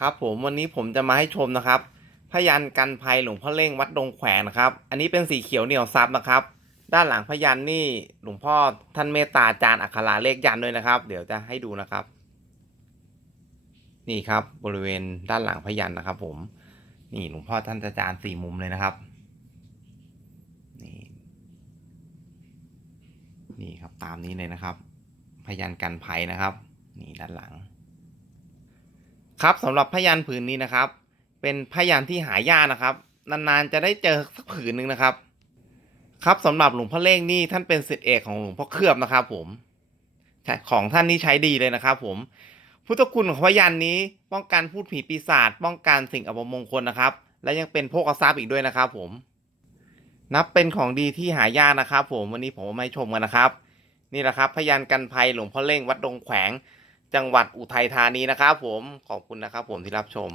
ครับผมวันนี้ผมจะมาให้ชมนะครับพยันกันภัยหลวงพ่อเล่งวัดดงแขวนครับ อันนี้เป็นสีเขียวเหนียวซับนะครับ ด้านหลังพยันนี่หลวงพ่อท่านเมตตาจารย์อัคราเลขยันด้วยนะครับ เดี๋ยวจะให้ดูนะครับ นี่ครับบริเวณด้านหลังพยันนะครับ ผม นี่หลวงพ่อท่านอาจารย์สี่มุมเลยนะครับ นี่นี่ครับตามนี้เลยนะครับ พยันกันภัยนะครับ นี่ด้านหลัง ครับสำหรับพยันผืนนี้นะครับ เป็นพยันที่หายากนะครับ นานๆจะได้เจอสักผืนหนึ่งนะครับ ครับสำหรับหลวงพ่อเล่งนี่ท่านเป็นศิษย์เอกของหลวงพ่อเคลือบนะครับ ผมใช่ของท่านนี่ใช้ดีเลยนะครับ ผมพุทธคุณของพยันนี้ ป้องกันพูดผีปีศาจป้องกันสิ่งอัปมงคลนะครับ และยังเป็นโภคทรัพย์อีกด้วยนะครับ ผม นับเป็นของดีที่หายากนะครับ ผมวันนี้ผมมาให้ชมกันนะครับ นี่แหละครับพยันกันภัยหลวงพ่อเล่งวัดดงแขวง จังหวัดอุทัยธานีนะครับผมขอบคุณนะครับผมที่รับชม